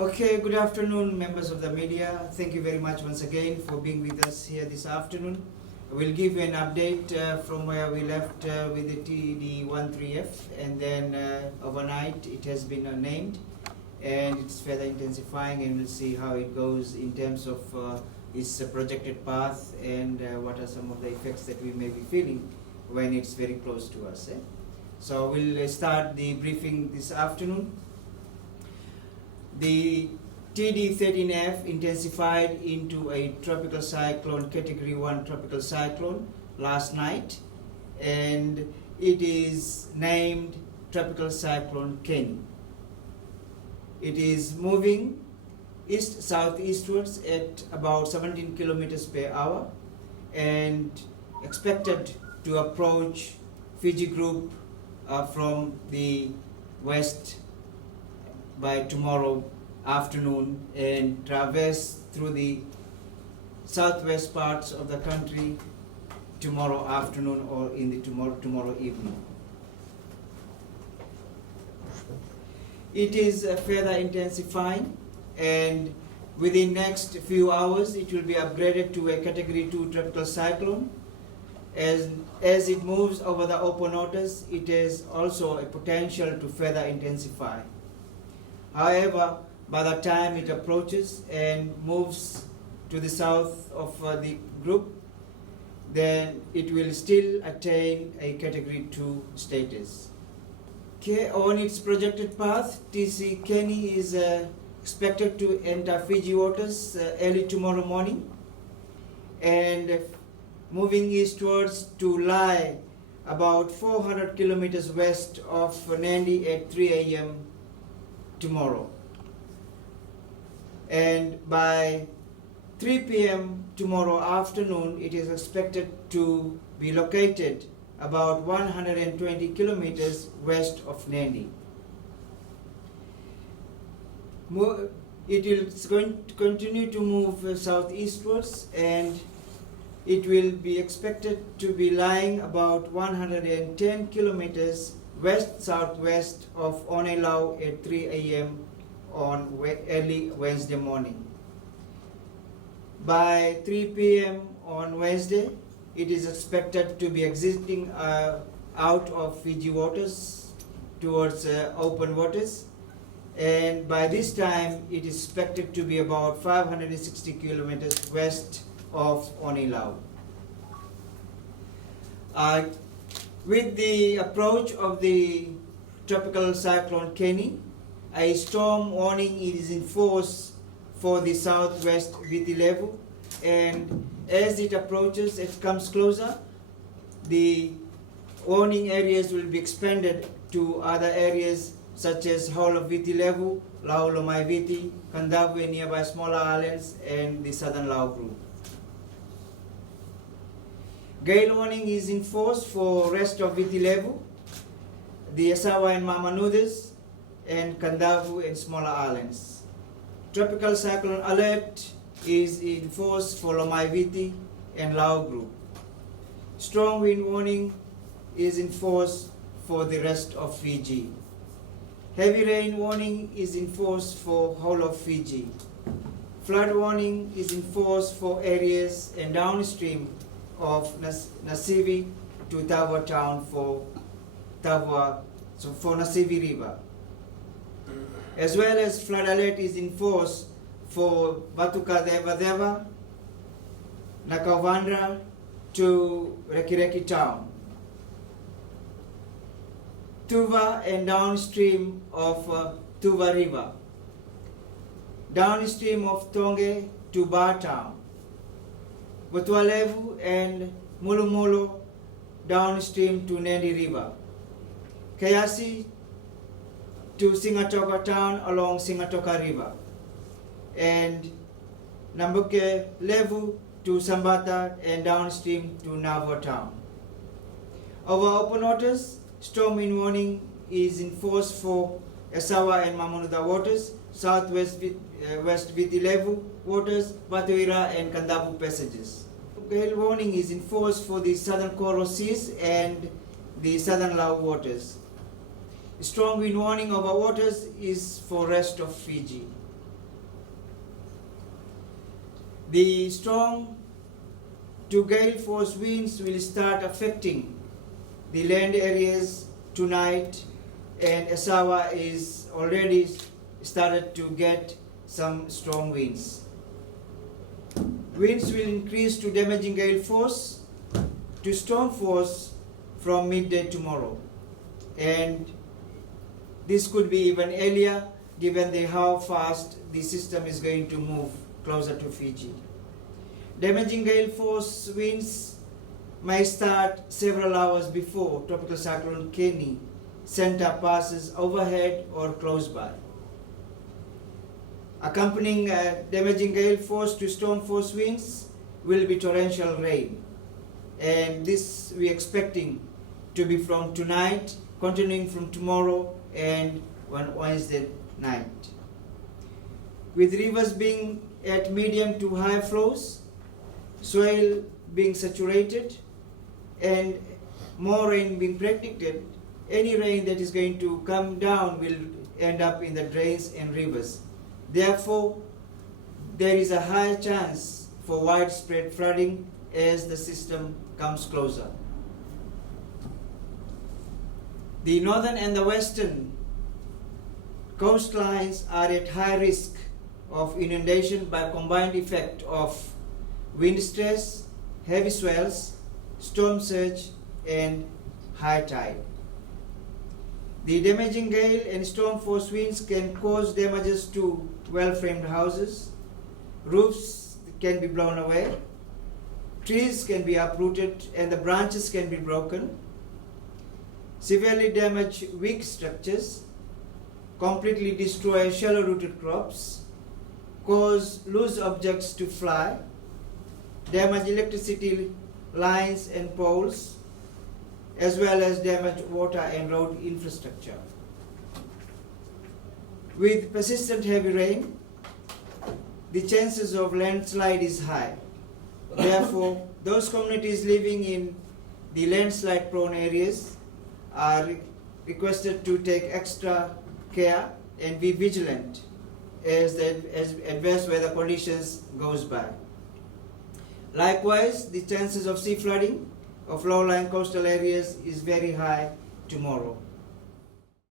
Okay, good afternoon, members of the media. Thank you very much once again for being with us here this afternoon. We'll give you an update from where we left with the TD13F, and then overnight it has been named and it's further intensifying, and we'll see how it goes in terms of its projected path and what are some of the effects that we may be feeling when it's very close to us. So we'll start the briefing this afternoon. The TD13F intensified into a tropical cyclone, category 1 tropical cyclone last night, and it is named Tropical Cyclone Keni. It is moving east-southeastwards at about 17 kilometers per hour and expected to approach Fiji group from the west by tomorrow afternoon and traverse through the southwest parts of the country tomorrow afternoon or in the tomorrow evening. It is further intensifying, and within next few hours it will be upgraded to a category 2 tropical cyclone. As it moves over the open waters, it has also a potential to further intensify. However, by the time it approaches and moves to the south of the group, then it will still attain a category 2 status. Okay, on its projected path, TC Keni is expected to enter Fiji waters early tomorrow morning and moving eastwards to lie about 400 kilometers west of Nandi at 3 a.m. tomorrow. And by 3 p.m. tomorrow afternoon, it is expected to be located about 120 kilometers west of Nandi. It is going to continue to move southeastwards, and it will be expected to be lying about 110 kilometers west-southwest of Onelau at 3 a.m. on early Wednesday morning. By 3 p.m. on Wednesday, it is expected to be exiting out of Fiji waters towards open waters, and by this time it is expected to be about 560 kilometers west of Onelau. With the approach of the tropical cyclone Keni, a storm warning is in force for the southwest Viti level, and as it approaches, it comes closer, the warning areas will be expanded to other areas such as whole of Viti level, Lau Lomai Viti, Kandavu and nearby smaller islands, and the southern Lau group. Gale warning is in force for rest of Viti level, the Asawa and Mamanudes, and Kandavu and smaller islands. Tropical cyclone alert is in force for Lomai Viti and Lau group. Strong wind warning is in force for the rest of Fiji. Heavy rain warning is in force for whole of Fiji. Flood warning is in force for areas and downstream of Nasivi to Tavua town for Nasivi River. As well as flood alert is in force for Batuka Deva, Nakavandra to Rekireki town. Tuva and downstream of Tuva River. Downstream of Tonge to Ba town. Butualevu and Mulumulo downstream to Nandi River. Kayasi to Singatoka town along Singatoka River. And Nambuke Levu to Sambata and downstream to Navo town. Over open waters, storm wind warning is in force for Asawa and Mamanuda waters, southwest West Viti Levu waters, Batuira and Kandavu passages. Gale warning is in force for the southern coral seas and the southern Lau waters. Strong wind warning over waters is for rest of Fiji. The strong to gale force winds will start affecting the land areas tonight, and Asawa is already started to get some strong winds. Winds will increase to damaging gale force to storm force from midday tomorrow, and this could be even earlier given how fast the system is going to move closer to Fiji. Damaging gale force winds may start several hours before Tropical Cyclone Keni center passes overhead or close by. Accompanying damaging gale force to storm force winds will be torrential rain, and this we are expecting to be from tonight, continuing from tomorrow and on Wednesday night. With rivers being at medium to high flows, soil being saturated, and more rain being predicted, any rain that is going to come down will end up in the drains and rivers. Therefore, there is a high chance for widespread flooding as the system comes closer. The northern and the western coastlines are at high risk of inundation by combined effect of wind stress, heavy swells, storm surge, and high tide. The damaging gale and storm force winds can cause damages to well-framed houses, roofs can be blown away, trees can be uprooted and the branches can be broken, severely damage weak structures, completely destroy shallow-rooted crops, cause loose objects to fly, damage electricity lines and poles, as well as damage water and road infrastructure. With persistent heavy rain, the chances of landslide is high. Therefore, those communities living in the landslide prone areas are requested to take extra care and be vigilant as adverse weather conditions goes by. Likewise, the chances of sea flooding of low-lying coastal areas is very high tomorrow.